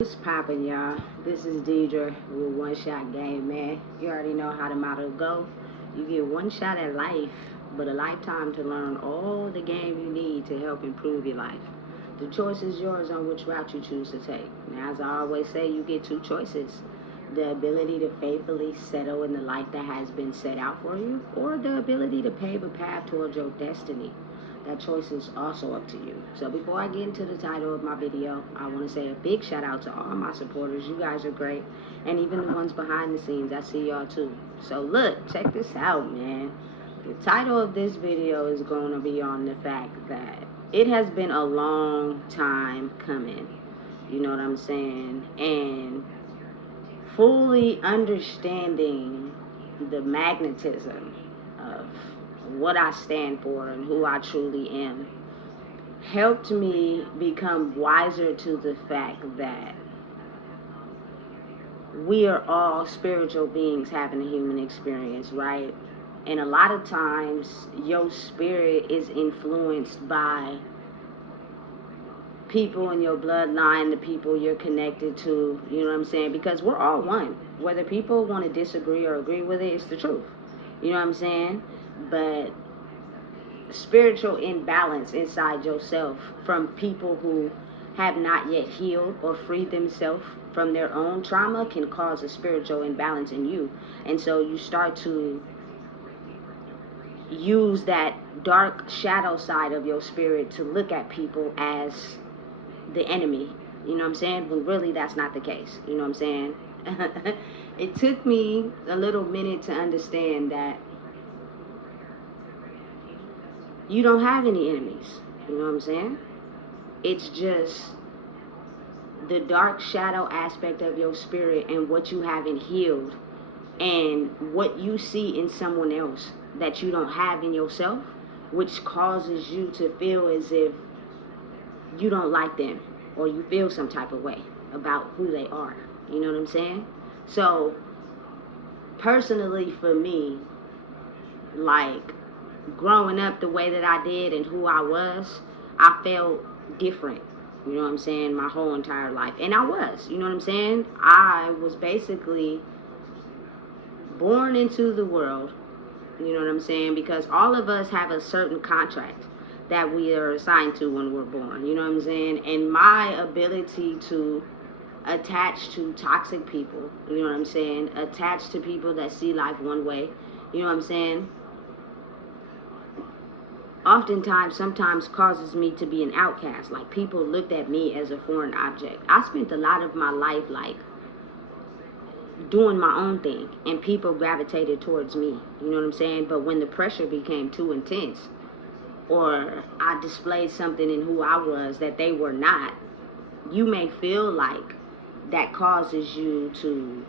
What's poppin', y'all? This is Deidre with One Shot Game, man. You already know how the motto go. You get one shot at life, but a lifetime to learn all the game you need to help improve your life. The choice is yours on which route you choose to take. Now, as I always say, you get two choices. The ability to faithfully settle in the life that has been set out for you, or the ability to pave a path towards your destiny. That choice is also up to you. So before I get into the title of my video, I want to say a big shout out to all my supporters. You guys are great. And even the ones behind the scenes, I see y'all too. So look, check this out, man. The title of this video is going to be on the fact that it has been a long time coming. You know what I'm saying? And fully understanding the magnetism of what I stand for and who I truly am helped me become wiser to the fact that we are all spiritual beings having a human experience, right? And a lot of times your spirit is influenced by people in your bloodline, the people you're connected to, you know what I'm saying? Because we're all one. Whether people want to disagree or agree with it, it's the truth. You know what I'm saying? But spiritual imbalance inside yourself from people who have not yet healed or freed themselves from their own trauma can cause a spiritual imbalance in you. And so you start to use that dark shadow side of your spirit to look at people as the enemy. You know what I'm saying? When really that's not the case. You know what I'm saying? It took me a little minute to understand that you don't have any enemies. You know what I'm saying? It's just the dark shadow aspect of your spirit and what you haven't healed and what you see in someone else that you don't have in yourself, which causes you to feel as if you don't like them or you feel some type of way about who they are. You know what I'm saying? So, personally for me, like growing up the way that I did and who I was, I felt different. You know what I'm saying? My whole entire life. And I was, you know what I'm saying? I was basically born into the world, you know what I'm saying? Because all of us have a certain contract that we are assigned to when we're born, you know what I'm saying? And my ability to attach to toxic people, you know what I'm saying? Attach to people that see life one way, you know what I'm saying? Oftentimes sometimes causes me to be an outcast. Like people looked at me as a foreign object. I spent a lot of my life like doing my own thing and people gravitated towards me. You know what I'm saying? But when the pressure became too intense or I displayed something in who I was that they were not, you may feel like that causes you to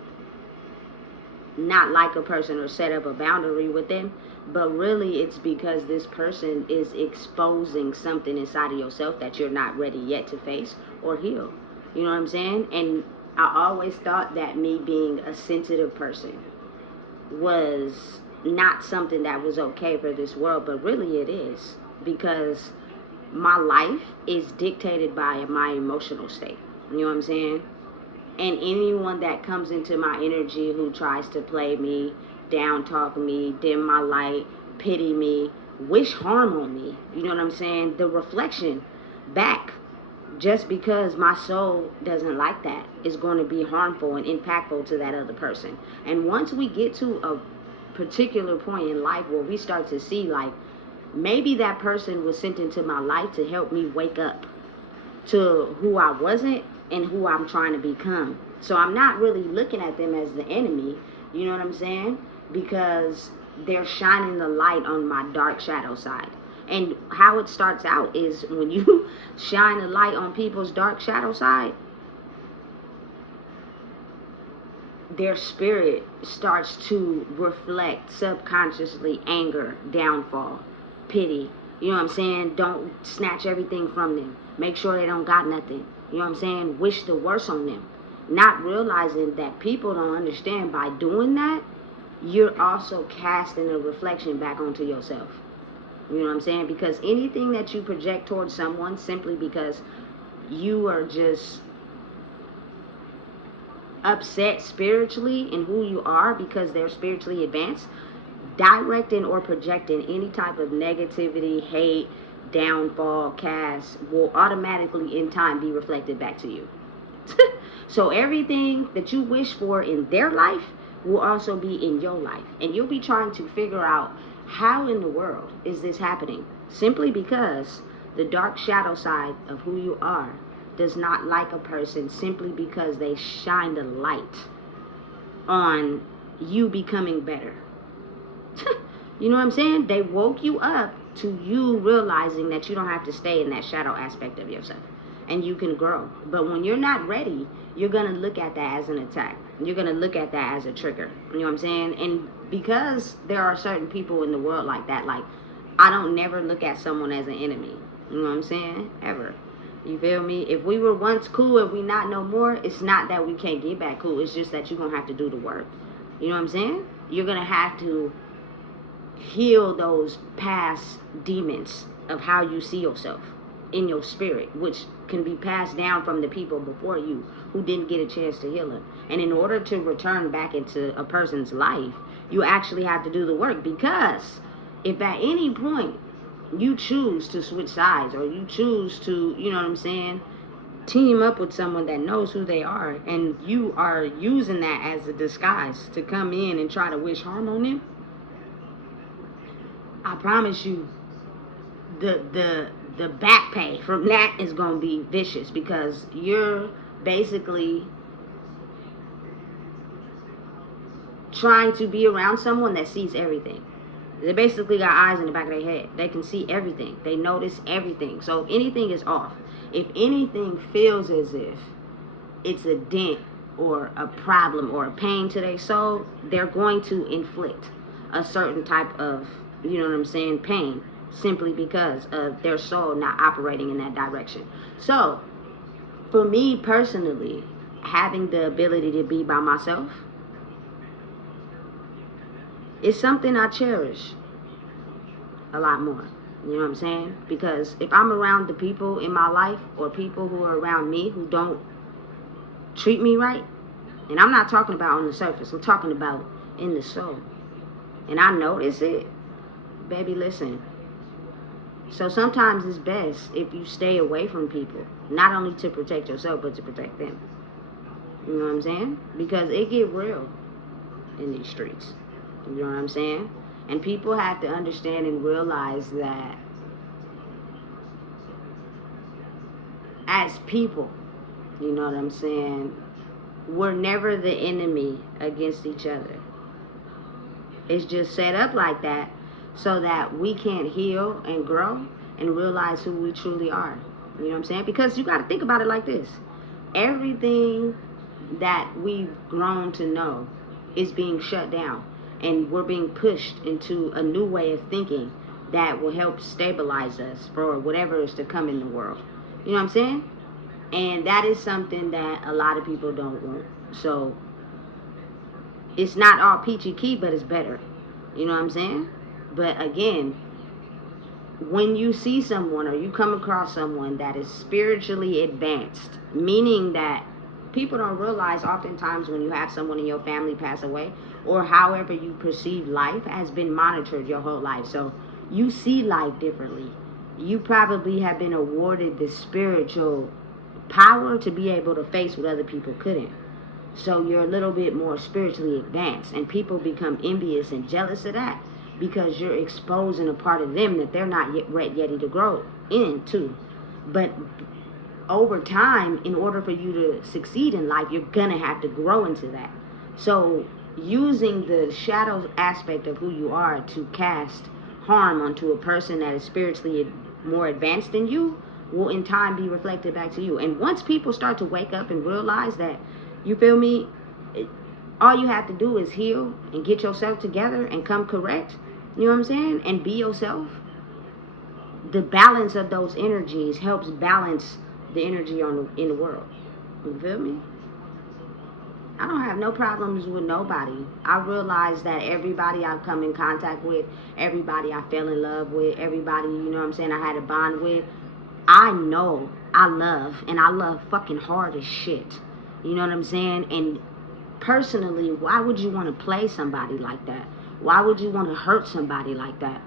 not like a person or set up a boundary with them, but really it's because this person is exposing something inside of yourself that you're not ready yet to face or heal. You know what I'm saying? And I always thought that me being a sensitive person was not something that was okay for this world, but really it is, because my life is dictated by my emotional state. You know what I'm saying? And anyone that comes into my energy who tries to play me, down talk me, dim my light, pity me, wish harm on me, you know what I'm saying? The reflection back, just because my soul doesn't like that, is going to be harmful and impactful to that other person. And once we get to a particular point in life where we start to see like maybe that person was sent into my life to help me wake up to who I wasn't and who I'm trying to become. So I'm not really looking at them as the enemy, you know what I'm saying? Because they're shining the light on my dark shadow side. And how it starts out is when you shine a light on people's dark shadow side, their spirit starts to reflect subconsciously anger, downfall, pity. You know what I'm saying? Don't snatch everything from them. Make sure they don't got nothing. You know what I'm saying? Wish the worst on them. Not realizing that people don't understand by doing that, you're also casting a reflection back onto yourself. You know what I'm saying? Because anything that you project towards someone simply because you are just upset spiritually in who you are because they're spiritually advanced, directing or projecting any type of negativity, hate, downfall, cast will automatically in time be reflected back to you. So everything that you wish for in their life will also be in your life. And you'll be trying to figure out, how in the world is this happening? Simply because the dark shadow side of who you are does not like a person simply because they shine the light on you becoming better. You know what I'm saying? They woke you up to you realizing that you don't have to stay in that shadow aspect of yourself and you can grow. But when you're not ready, you're going to look at that as an attack. You're going to look at that as a trigger. You know what I'm saying? And because there are certain people in the world like that, like, I don't never look at someone as an enemy. You know what I'm saying? Ever. You feel me? If we were once cool and we not no more, it's not that we can't get back cool. It's just that you're going to have to do the work. You know what I'm saying? You're going to have to heal those past demons of how you see yourself in your spirit, which can be passed down from the people before you who didn't get a chance to heal it. And in order to return back into a person's life, you actually have to do the work. Because if at any point you choose to switch sides, or you choose to, you know what I'm saying, team up with someone that knows who they are, and you are using that as a disguise to come in and try to wish harm on them, I promise you, the back pay from that is going to be vicious, because you're basically trying to be around someone that sees everything. They basically got eyes in the back of their head. They can see everything. They notice everything. So if anything is off, if anything feels as if it's a dent or a problem or a pain to their soul, they're going to inflict a certain type of, you know what I'm saying, pain, simply because of their soul not operating in that direction. So for me personally, having the ability to be by myself is something I cherish a lot more. You know what I'm saying? Because if I'm around the people in my life, or people who are around me who don't treat me right, and I'm not talking about on the surface, I'm talking about in the soul, and I notice it, baby, listen. So sometimes it's best if you stay away from people, not only to protect yourself, but to protect them. You know what I'm saying? Because it get real in these streets. You know what I'm saying? And people have to understand and realize that as people, you know what I'm saying, we're never the enemy against each other. It's just set up like that so that we can heal and grow and realize who we truly are. You know what I'm saying? Because you got to think about it like this. Everything that we've grown to know is being shut down. And we're being pushed into a new way of thinking that will help stabilize us for whatever is to come in the world. You know what I'm saying? And that is something that a lot of people don't want. So it's not all peachy key, but it's better. You know what I'm saying? But again, when you see someone or you come across someone that is spiritually advanced, meaning that people don't realize oftentimes when you have someone in your family pass away, or however you perceive life has been monitored your whole life. So you see life differently. You probably have been awarded the spiritual power to be able to face what other people couldn't. So you're a little bit more spiritually advanced, and people become envious and jealous of that because you're exposing a part of them that they're not yet ready to grow into. But over time, in order for you to succeed in life, you're gonna have to grow into that. So using the shadow aspect of who you are to cast harm onto a person that is spiritually more advanced than you will in time be reflected back to you. And once people start to wake up and realize that, you feel me, all you have to do is heal and get yourself together and come correct, you know what I'm saying, and be yourself. The balance of those energies helps balance the energy in the world. You feel me? I don't have no problems with nobody. I realize that everybody I've come in contact with, everybody I fell in love with, everybody, you know what I'm saying, I had a bond with, I know I love, and I love fucking hard as shit. You know what I'm saying? And personally, why would you want to play somebody like that? Why would you want to hurt somebody like that?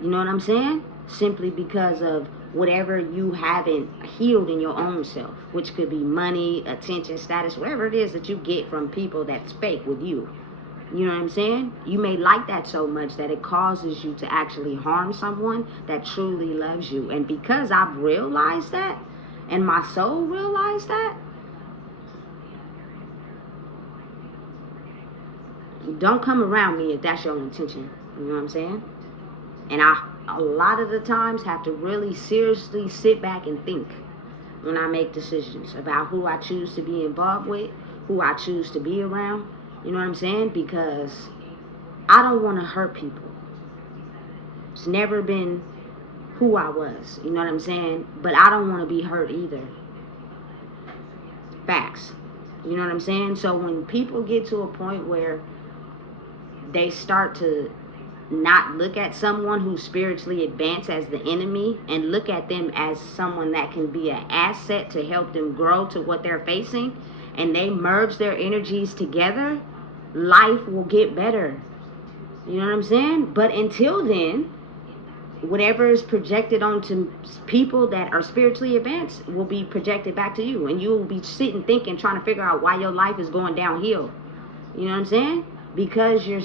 You know what I'm saying? Simply because of whatever you haven't healed in your own self, which could be money, attention, status, whatever it is that you get from people that's fake with you. You know what I'm saying? You may like that so much that it causes you to actually harm someone that truly loves you. And because I've realized that, and my soul realized that, don't come around me if that's your intention. You know what I'm saying? And I, a lot of the times, have to really seriously sit back and think when I make decisions about who I choose to be involved with, who I choose to be around. You know what I'm saying? Because I don't want to hurt people. It's never been who I was. You know what I'm saying? But I don't want to be hurt either. Facts. You know what I'm saying? So when people get to a point where they start to not look at someone who's spiritually advanced as the enemy and look at them as someone that can be an asset to help them grow to what they're facing, and they merge their energies together, life will get better. You know what I'm saying? But until then, whatever is projected onto people that are spiritually advanced will be projected back to you, and you will be sitting thinking, trying to figure out why your life is going downhill. You know what I'm saying? Because you're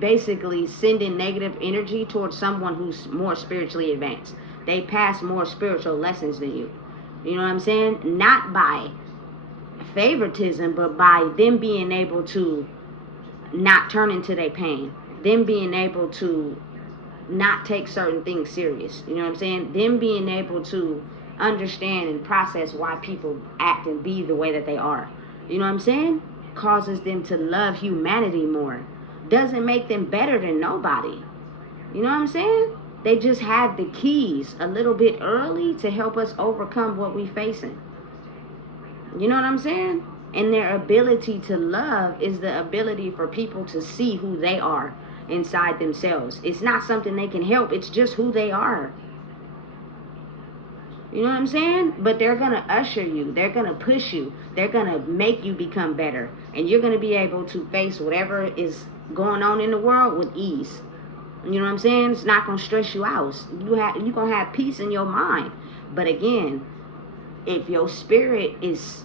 basically sending negative energy towards someone who's more spiritually advanced. They pass more spiritual lessons than you. You know what I'm saying? Not by favoritism, but by them being able to not turn into their pain. Them being able to not take certain things serious. You know what I'm saying? Them being able to understand and process why people act and be the way that they are. You know what I'm saying? Causes them to love humanity more. Doesn't make them better than nobody. You know what I'm saying? They just have the keys a little bit early to help us overcome what we're facing. You know what I'm saying? And their ability to love is the ability for people to see who they are inside themselves. It's not something they can help. It's just who they are. You know what I'm saying? But they're going to usher you. They're going to push you. They're going to make you become better. And you're going to be able to face whatever is going on in the world with ease. You know what I'm saying? It's not going to stress you out. You're going to have peace in your mind. But again, if your spirit is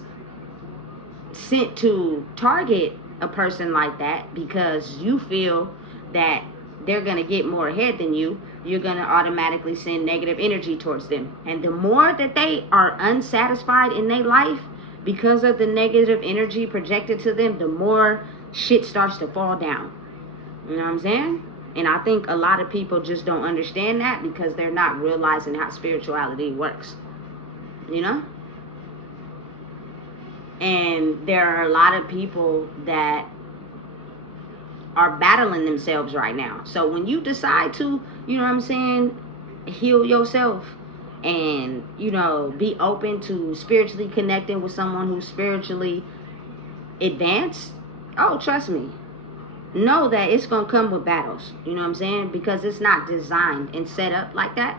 sent to target a person like that because you feel that they're going to get more ahead than you, you're going to automatically send negative energy towards them. And the more that they are unsatisfied in their life because of the negative energy projected to them, the more shit starts to fall down. You know what I'm saying? And I think a lot of people just don't understand that because they're not realizing how spirituality works. You know? And there are a lot of people that are battling themselves right now. So when you decide to, you know what I'm saying, heal yourself and, you know, be open to spiritually connecting with someone who's spiritually advanced, oh, trust me, know that it's going to come with battles. You know what I'm saying? Because it's not designed and set up like that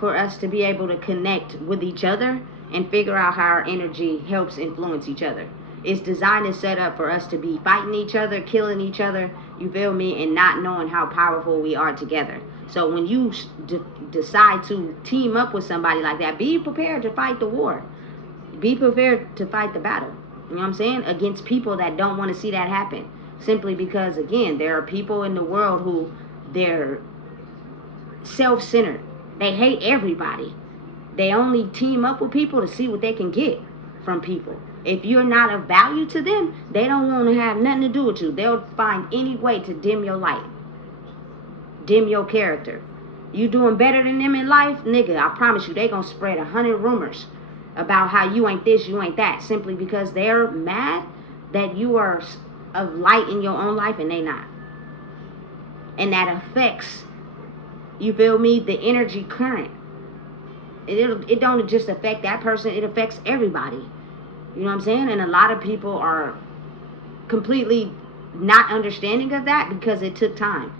for us to be able to connect with each other and figure out how our energy helps influence each other. It's designed and set up for us to be fighting each other, killing each other, you feel me, and not knowing how powerful we are together. So when you decide to team up with somebody like that, be prepared to fight the war. Be prepared to fight the battle. You know what I'm saying? Against people that don't want to see that happen. Simply because, again, there are people in the world who they're self-centered. They hate everybody. They only team up with people to see what they can get from people. If you're not of value to them, they don't want to have nothing to do with you. They'll find any way to dim your light. Dim your character. You doing better than them in life? Nigga, I promise you, they gonna spread 100 rumors about how you ain't this, you ain't that. Simply because they're mad that you are of light in your own life and they not. And that affects, you feel me, the energy current. It don't just affect that person, it affects everybody. You know what I'm saying? And a lot of people are completely not understanding of that because it took time.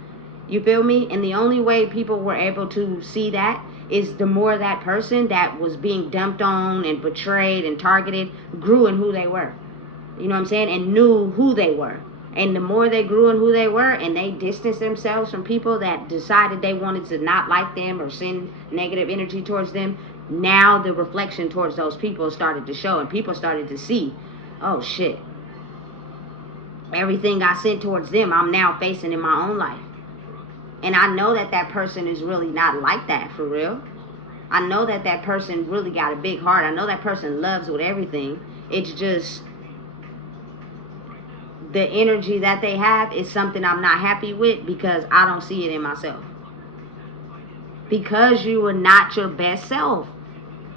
You feel me? And the only way people were able to see that is the more that person that was being dumped on and betrayed and targeted grew in who they were. You know what I'm saying? And knew who they were. And the more they grew in who they were, and they distanced themselves from people that decided they wanted to not like them or send negative energy towards them, now the reflection towards those people started to show, and people started to see, oh shit, everything I sent towards them, I'm now facing in my own life. And I know that that person is really not like that for real. I know that that person really got a big heart. I know that person loves with everything. It's just the energy that they have is something I'm not happy with because I don't see it in myself. Because you are not your best self.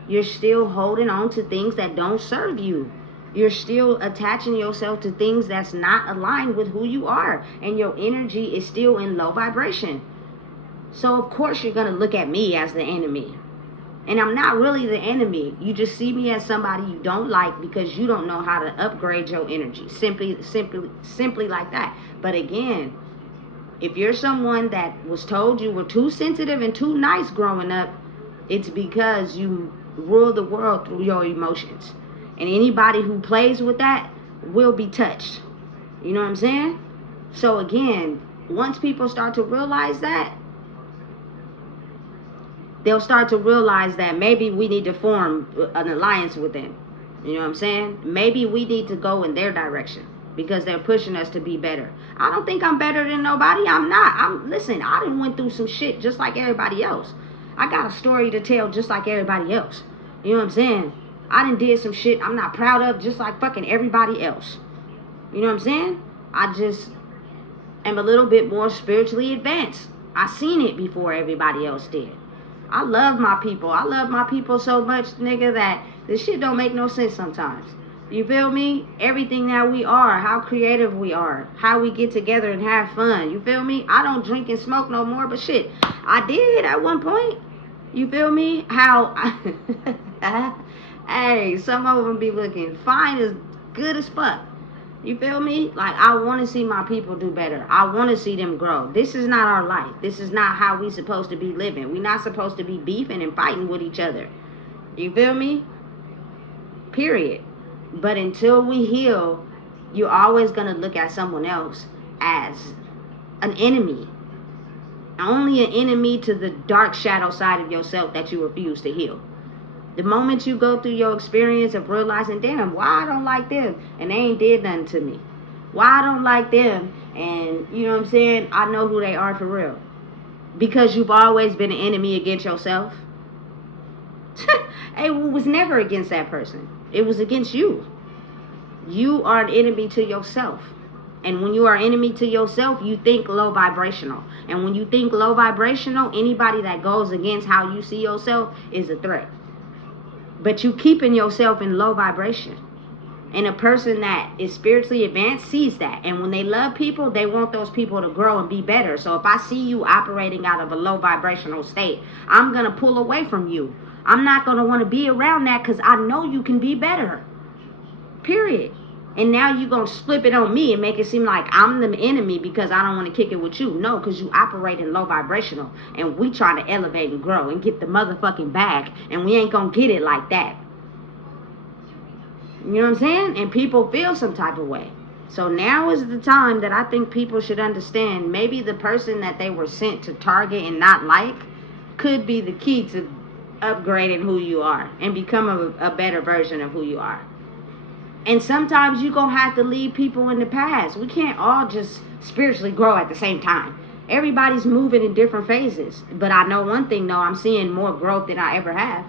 You're still holding on to things that don't serve you. You're still attaching yourself to things that's not aligned with who you are. And your energy is still in low vibration. So of course you're going to look at me as the enemy. And I'm not really the enemy. You just see me as somebody you don't like because you don't know how to upgrade your energy. Simply like that. But again, if you're someone that was told you were too sensitive and too nice growing up, it's because you rule the world through your emotions. And anybody who plays with that will be touched. You know what I'm saying? So again, once people start to realize that, they'll start to realize that maybe we need to form an alliance with them. You know what I'm saying? Maybe we need to go in their direction because they're pushing us to be better. I don't think I'm better than nobody. I'm not. Listen, I done went through some shit just like everybody else. I got a story to tell just like everybody else. You know what I'm saying? I done did some shit I'm not proud of just like fucking everybody else. You know what I'm saying? I just am a little bit more spiritually advanced. I seen it before everybody else did. I love my people. I love my people so much, nigga, that this shit don't make no sense sometimes. You feel me? Everything that we are, how creative we are, how we get together and have fun. You feel me? I don't drink and smoke no more, but shit, I did at one point. You feel me? How, hey, some of them be looking fine as good as fuck. You feel me? Like, I want to see my people do better. I want to see them grow. This is not our life. This is not how we supposed to be living. We're not supposed to be beefing and fighting with each other. You feel me? Period. But until we heal, you're always going to look at someone else as an enemy. Only an enemy to the dark shadow side of yourself that you refuse to heal. The moment you go through your experience of realizing, damn, why I don't like them and they ain't did nothing to me. Why I don't like them and, you know what I'm saying, I know who they are for real. Because you've always been an enemy against yourself. It was never against that person. It was against you. You are an enemy to yourself. And when you are enemy to yourself, you think low vibrational. And when you think low vibrational, anybody that goes against how you see yourself is a threat. But you keeping yourself in low vibration. And a person that is spiritually advanced sees that. And when they love people, they want those people to grow and be better. So if I see you operating out of a low vibrational state, I'm going to pull away from you. I'm not going to want to be around that because I know you can be better. Period. And now you're going to flip it on me and make it seem like I'm the enemy because I don't want to kick it with you. No, because you operate in low vibrational. And we trying to elevate and grow and get the motherfucking bag. And we ain't going to get it like that. You know what I'm saying? And people feel some type of way. So now is the time that I think people should understand maybe the person that they were sent to target and not like could be the key to upgrading who you are and become a better version of who you are. And sometimes you're going to have to leave people in the past. We can't all just spiritually grow at the same time. Everybody's moving in different phases. But I know one thing, though. I'm seeing more growth than I ever have.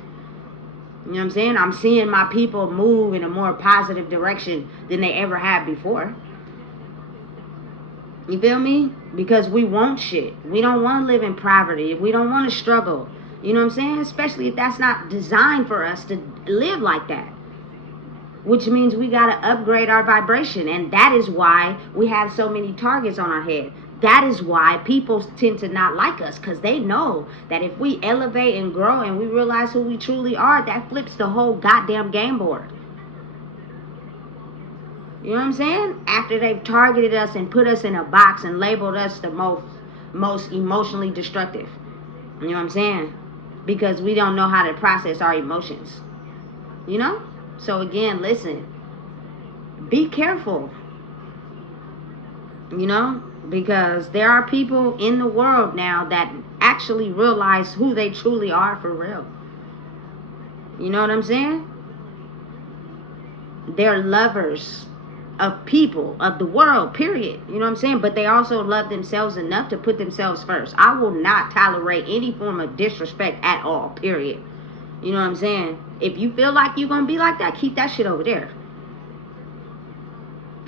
You know what I'm saying? I'm seeing my people move in a more positive direction than they ever have before. You feel me? Because we want shit. We don't want to live in poverty. We don't want to struggle. You know what I'm saying? Especially if that's not designed for us to live like that. Which means we got to upgrade our vibration. And that is why we have so many targets on our head. That is why people tend to not like us. Because they know that if we elevate and grow and we realize who we truly are, that flips the whole goddamn game board. You know what I'm saying? After they've targeted us and put us in a box and labeled us the most emotionally destructive. You know what I'm saying? Because we don't know how to process our emotions. You know? So again, listen. be careful. You know, because there are people in the world now that actually realize who they truly are for real. You know what I'm saying? They're lovers of people, of the world, period. You know what I'm saying? But they also love themselves enough to put themselves first. I will not tolerate any form of disrespect at all, period. You know what I'm saying? If you feel like you're going to be like that, keep that shit over there.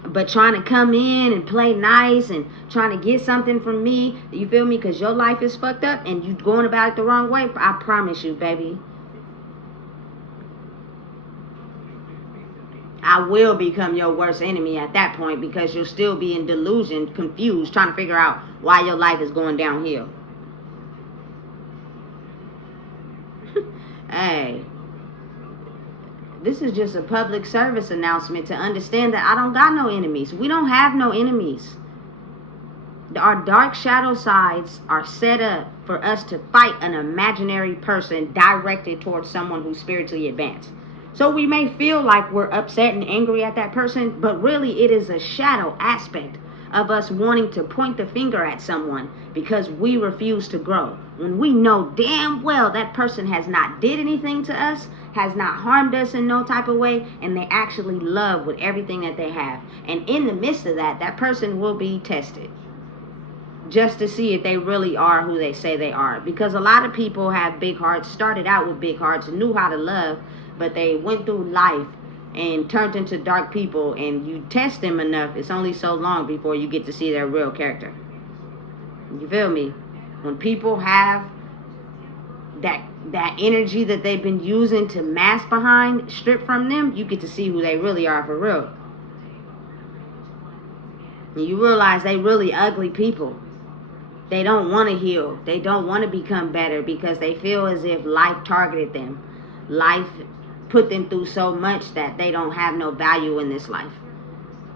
But trying to come in and play nice and trying to get something from me, you feel me? Because your life is fucked up and you going about it the wrong way, I promise you, baby, I will become your worst enemy at that point, because you'll still be in delusion, confused, trying to figure out why your life is going downhill. Hey, this is just a public service announcement to understand that I don't got no enemies. We don't have no enemies. Our dark shadow sides are set up for us to fight an imaginary person directed towards someone who's spiritually advanced. So we may feel like we're upset and angry at that person, but really it is a shadow aspect of us wanting to point the finger at someone because we refuse to grow. When we know damn well that person has not did anything to us, has not harmed us in no type of way, and they actually love with everything that they have. And in the midst of that, that person will be tested just to see if they really are who they say they are. Because a lot of people have big hearts, started out with big hearts, knew how to love, but they went through life and turned into dark people, and you test them enough, it's only so long before you get to see their real character. You feel me? When people have that energy that they've been using to mask behind stripped from them, you get to see who they really are for real. And you realize they really ugly people. They don't want to heal. They don't want to become better because they feel as if life targeted them. Life put them through so much that they don't have no value in this life.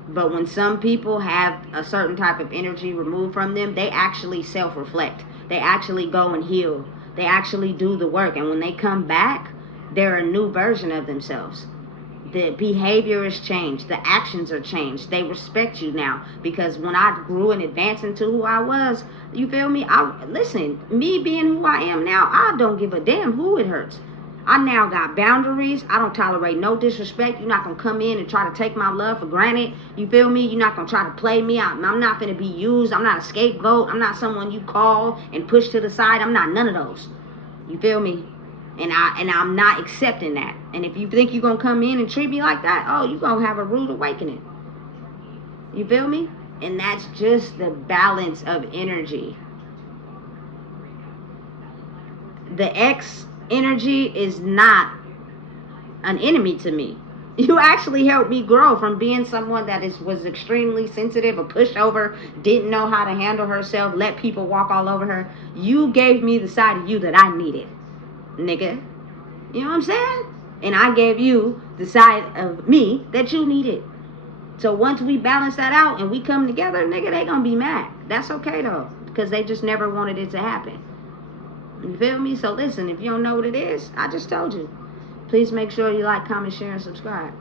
But when some people have a certain type of energy removed from them, they actually self-reflect. They actually go and heal. They actually do the work. And when they come back, they're a new version of themselves. The behavior is changed. The actions are changed. They respect you now. Because when I grew and advanced into who I was, you feel me? Listen, me being who I am now, I don't give a damn who it hurts. I now got boundaries. I don't tolerate no disrespect. You're not going to come in and try to take my love for granted. You feel me? You're not going to try to play me. I'm not going to be used. I'm not a scapegoat. I'm not someone you call and push to the side. I'm not none of those. You feel me? And I'm not accepting that. And if you think you're going to come in and treat me like that, oh, you're going to have a rude awakening. You feel me? And that's just the balance of energy. The X energy is not an enemy to me. You actually helped me grow from being someone that was extremely sensitive, a pushover, didn't know how to handle herself, let people walk all over her. You gave me the side of you that I needed, nigga. You know what I'm saying? And I gave you the side of me that you needed. So once we balance that out and we come together, nigga, they gonna be mad. That's okay though, because they just never wanted it to happen. You feel me? So listen, if you don't know what it is, I just told you. Please make sure you like, comment, share, and subscribe.